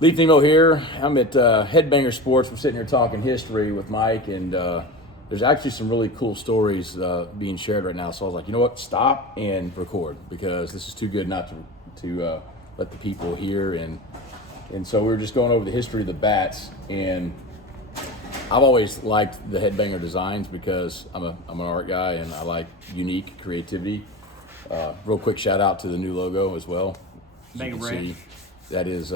Leaf Nimmo here. I'm at Headbanger Sports. We're sitting here talking history with Mike, and there's actually some really cool stories being shared right now. So I was like, you know what? Stop and record because this is too good not to let the people hear. And so we were just going over the history of the bats, and I've always liked the Headbanger designs because I'm an art guy and I like unique creativity. Real quick shout out to the new logo as well. As you can see, that is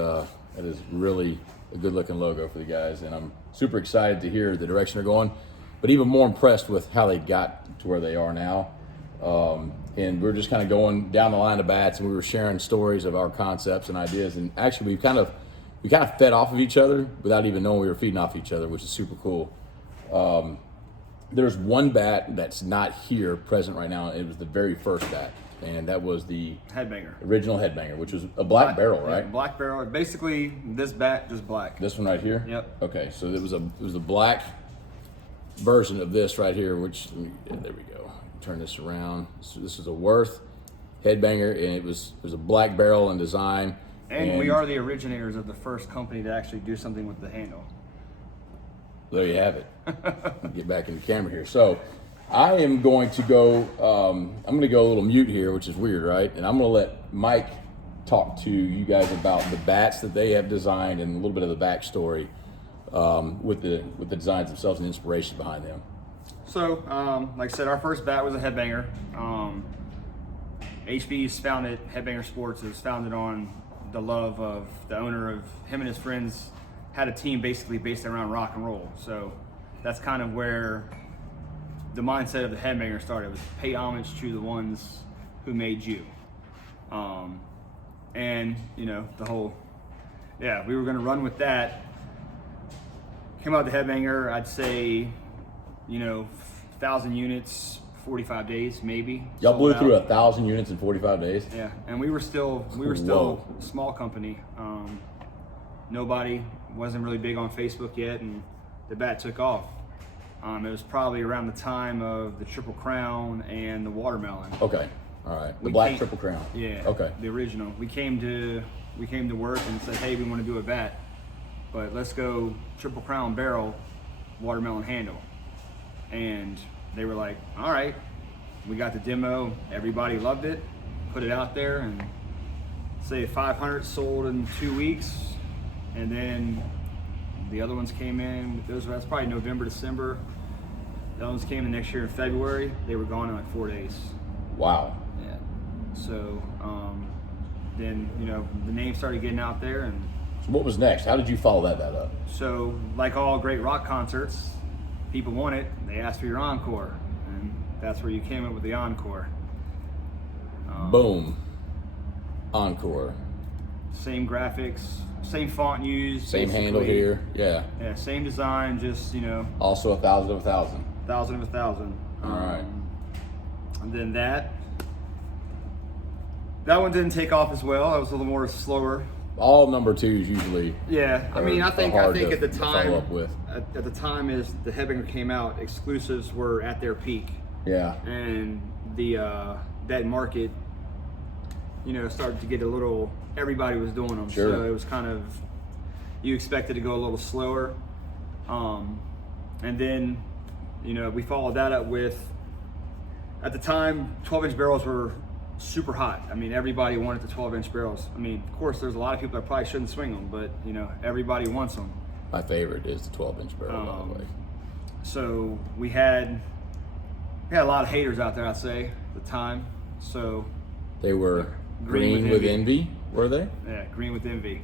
really a good looking logo for the guys, and I'm super excited to hear the direction they're going, but even more impressed with how they got to where they are now. And we're just kind of going down the line of bats, and we were sharing stories of our concepts and ideas, and actually we kind of fed off of each other without even knowing we were feeding off each other, which is super cool. There's one bat that's not here present right now. It was the very first bat, and that was the Headbanger. Original Headbanger, which was a black barrel, right? Yeah, black barrel. Basically, this bat just black. This one right here? Yep. Okay, so it was a black version of this right here, which, there we go. Turn this around. So this is a Worth Headbanger, and it was a black barrel in design. And we are the originators of the first company to actually do something with the handle. There you have it. Get back in the camera here. So I am going to go, I'm going to go a little mute here, which is weird, right? And I'm going to let Mike talk to you guys about the bats that they have designed and a little bit of the backstory with the designs themselves and the inspiration behind them. So, like I said, our first bat was a Headbanger. HB's founded, Headbanger Sports is founded on the love of the owner of him and his friends had a team basically based around rock and roll. So that's kind of where the mindset of the Headbanger started. It was pay homage to the ones who made you. And you know, the whole, we were gonna run with that. Came out with the Headbanger, I'd say, 1,000 units, 45 days maybe. Y'all blew through 1,000 units in 45 days? Yeah, and we were still a small company. Nobody wasn't really big on Facebook yet, and the bat took off. It was probably around the time of the Triple Crown and the Watermelon. Okay, all right. The black Triple Crown. Yeah. Okay. The original. We came to work and said, hey, we want to do a bat, but let's go Triple Crown barrel, Watermelon handle. And they were like, all right. We got the demo. Everybody loved it. Put it out there, and say 500 sold in 2 weeks. And then the other ones came in. That's probably November, December. The other ones came in next year in February. They were gone in like 4 days. Wow. Yeah. So then the name started getting out there, and so what was next? How did you follow that up? so like all great rock concerts, people want it. They ask for your encore, and that's where you came up with the encore. Boom. Encore. Same graphics, same font used, same handle here. Yeah. Yeah, same design, just Also 1,000 of 1,000. 1,000 of 1,000. All right. And then that one didn't take off as well. That was a little more slower. All number twos usually. Yeah, I mean, I think at the time, follow up with. at the time as the Headbanger came out, exclusives were at their peak. Yeah. And the that market, started to get a little. Everybody was doing them, Sure. so it was kind of, you expected to go a little slower. And then, we followed that up with, at the time, 12-inch barrels were super hot. I mean, everybody wanted the 12-inch barrels. I mean, of course, there's a lot of people that probably shouldn't swing them, but everybody wants them. My favorite is the 12-inch barrel, by the way. So we had a lot of haters out there, I'd say, at the time. So they were green with envy, were they? Yeah, green with envy.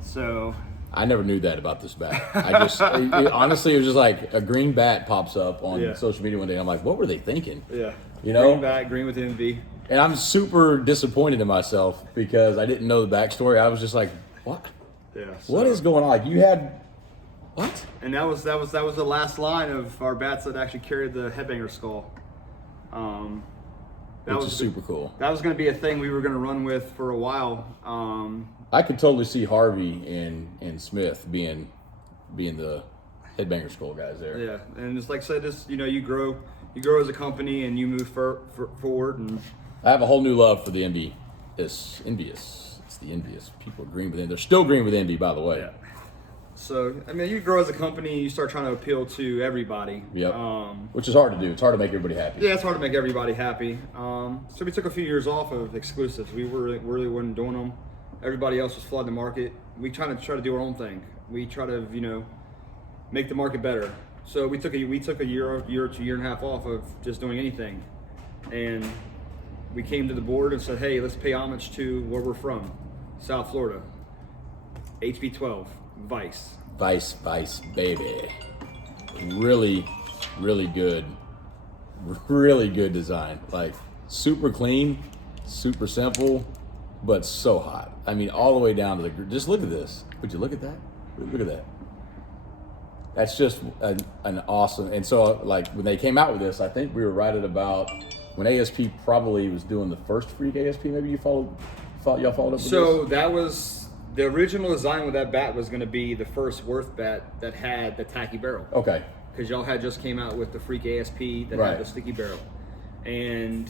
So I never knew that about this bat. I just honestly, it was just like a green bat pops up on social media one day. I'm like, what were they thinking? Yeah. Green bat, green with envy. And I'm super disappointed in myself because I didn't know the backstory. I was just like, what? Yeah. What is going on? Like, you had what? And that was the last line of our bats that actually carried the Headbanger skull. Which is super cool. That was going to be a thing we were going to run with for a while. I could totally see Harvey and Smith being the Headbanger skull guys there. Yeah, and it's like I said, just you grow as a company and you move forward. And I have a whole new love for the envious. It's the envious. People are green with envy. They're still green with envy, by the way. Yeah. So, I mean, you grow as a company, you start trying to appeal to everybody. Yep. Which is hard to do. It's hard to make everybody happy. Yeah, it's hard to make everybody happy. So we took a few years off of exclusives. We really weren't doing them. Everybody else was flooding the market. We try to do our own thing. We try to, make the market better. So we took a year to year and a half off of just doing anything. And we came to the board and said, hey, let's pay homage to where we're from, South Florida. HB12, Vice. Vice, baby. Really, really good. Really good design. Like, super clean, super simple, but so hot. I mean, all the way down to just look at this. Would you look at that? Look at that. That's just an awesome, and so like when they came out with this, I think we were right at about when ASP probably was doing the first Freak ASP. Maybe y'all followed up with this? So that was, the original design with that bat was going to be the first Worth bat that had the tacky barrel. Okay. Because y'all had just came out with the Freak ASP that Right. had the sticky barrel. And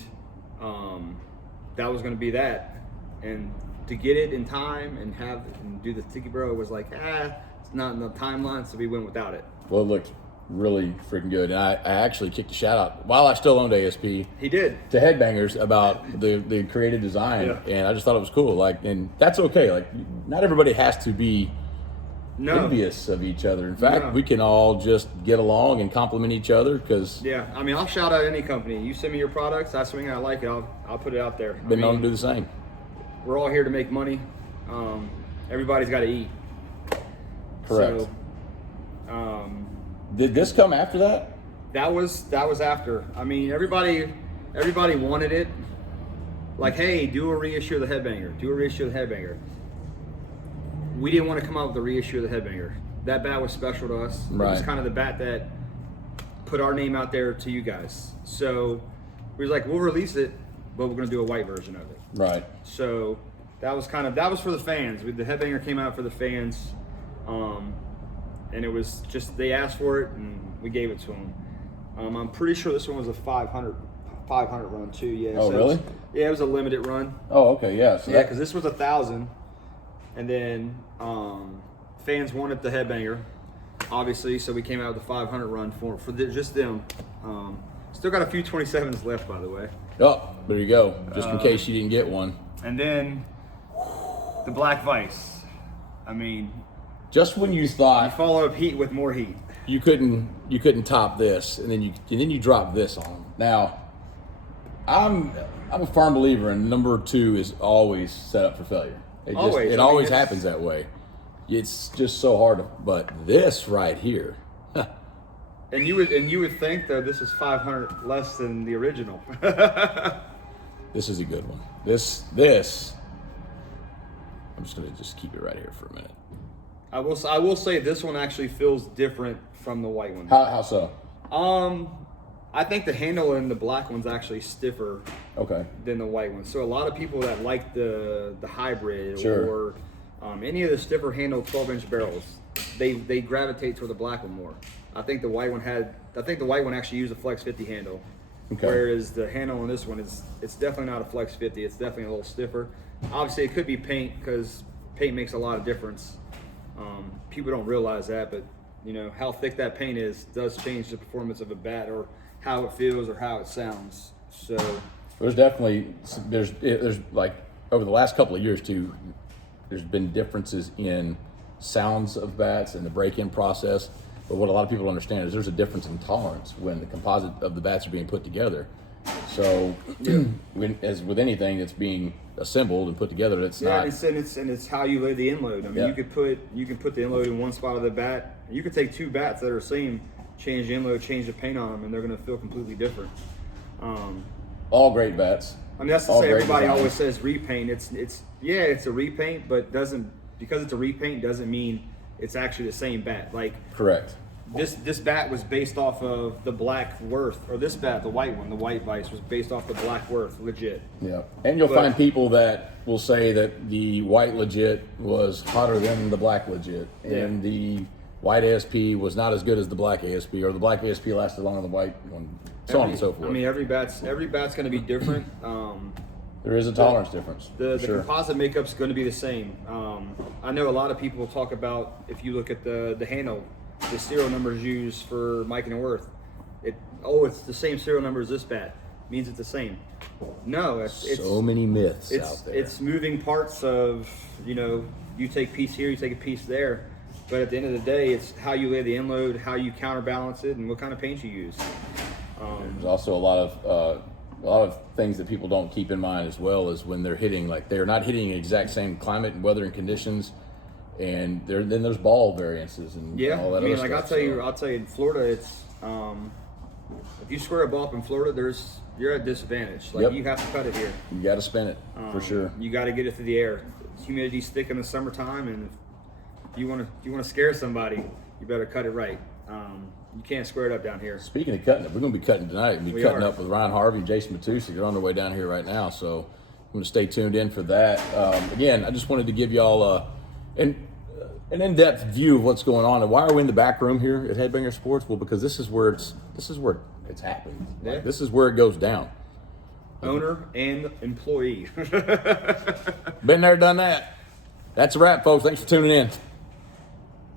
that was going to be that. And to get it in time and do the sticky barrel was like, it's not in the timeline, so we went without it. Well, it looked really freaking good. And I actually kicked a shout out while I still owned ASP. He did. To Headbangers about the creative design. Yeah. And I just thought it was cool. Like, and that's okay. Like, not everybody has to be envious of each other. In fact, we can all just get along and compliment each other because Yeah, I mean, I'll shout out any company. You send me your products, I swing, I like it, I'll put it out there. been known to do the same. We're all here to make money. Everybody's got to eat. Correct. So, Did this come after that? that was after. I mean, everybody wanted it. Like, hey, do a reissue of the Headbanger. Do a reissue of the Headbanger. We didn't want to come out with a reissue of the Headbanger. That bat was special to us. It was Right. kind of the bat that put our name out there to you guys. So we was like, we'll release it, but we're going to do a white version of it. Right. So that was for the fans. The Headbanger came out for the fans, and it was just, they asked for it and we gave it to them. I'm pretty sure this one was a 500 run too. Yeah. Oh, so really? It was a limited run. Oh, okay. Yeah. So Yeah, because this was 1,000, and then fans wanted the Headbanger, obviously, so we came out with the 500 run for just them. Still got a few 27s left, by the way. Oh, there you go. Just in case you didn't get one. And then the Black Vice. I mean, Just when you you thought follow up heat with more heat. you couldn't top this, and then you drop this on them. Now, I'm a firm believer in number 2 is always set up for failure. It Always. always happens that way. It's just so hard to, but this right here, And you would think though this is 500 less than the original. this is a good one. This I'm just gonna keep it right here for a minute. I will say this one actually feels different from the white one. How so? I think the handle in the black one's actually stiffer Okay. than the white one. So a lot of people that like the hybrid Sure. or any of the stiffer handle 12-inch barrels, they gravitate toward the black one more. I think the white one actually used a Flex 50 handle. Okay. Whereas the handle on this one it's definitely not a Flex 50. It's definitely a little stiffer. Obviously it could be paint because paint makes a lot of difference. People don't realize that, but how thick that paint is does change the performance of a bat or how it feels or how it sounds. So There's definitely there's like over the last couple of years too. There's been differences in sounds of bats and the break-in process. But what a lot of people don't understand is there's a difference in tolerance when the composite of the bats are being put together. So, as with anything that's being assembled and put together, it's not. It's how you lay the inload. I mean, Yeah. you can put the inload in one spot of the bat. You could take 2 bats that are the same, change the inload, change the paint on them, and they're going to feel completely different. All great bats. I mean, that's to All say great everybody designs. always says repaint. It's a repaint, but because it's a repaint doesn't mean it's actually the same bat. Like Correct. this bat was based off of the Black Worth, or this bat, the white one, the White Vice, was based off the Black Worth, legit. Yeah, and you'll find people that will say that the white legit was hotter than the black legit, and the white ASP was not as good as the black ASP, or the black ASP lasted longer than the white one, so on and so forth. I mean, every bat's going to be different. There is a tolerance difference. The sure. composite makeup's going to be the same. I know a lot of people talk about, if you look at the handle, the serial numbers used for Miken and Worth. It's the same serial number as this bat. Means it's the same. No, it's so many myths out there. It's moving parts of, you take a piece here, you take a piece there. But at the end of the day, it's how you lay the inload, how you counterbalance it, and what kind of paint you use. There's also a lot of things that people don't keep in mind as well as when they're hitting, like they're not hitting the exact same climate and weather and conditions, and then there's ball variances and all that other stuff. I'll tell you, in Florida, it's if you square a ball up in Florida, you're at a disadvantage. Like you have to cut it here. You got to spin it for sure. You got to get it through the air. Humidity's thick in the summertime, and if you want to scare somebody, you better cut it right. You can't square it up down here. Speaking of cutting it, we're going to be cutting tonight. We'll be cutting up with Ryan Harvey and Jason Matusi. They're on their way down here right now, so I'm going to stay tuned in for that. Again, I just wanted to give y'all an in-depth view of what's going on. And why are we in the back room here at Headbanger Sports? Well, because this is where it's happening. Yeah. Like, this is where it goes down. Owner and employee. Been there, done that. That's a wrap, folks. Thanks for tuning in.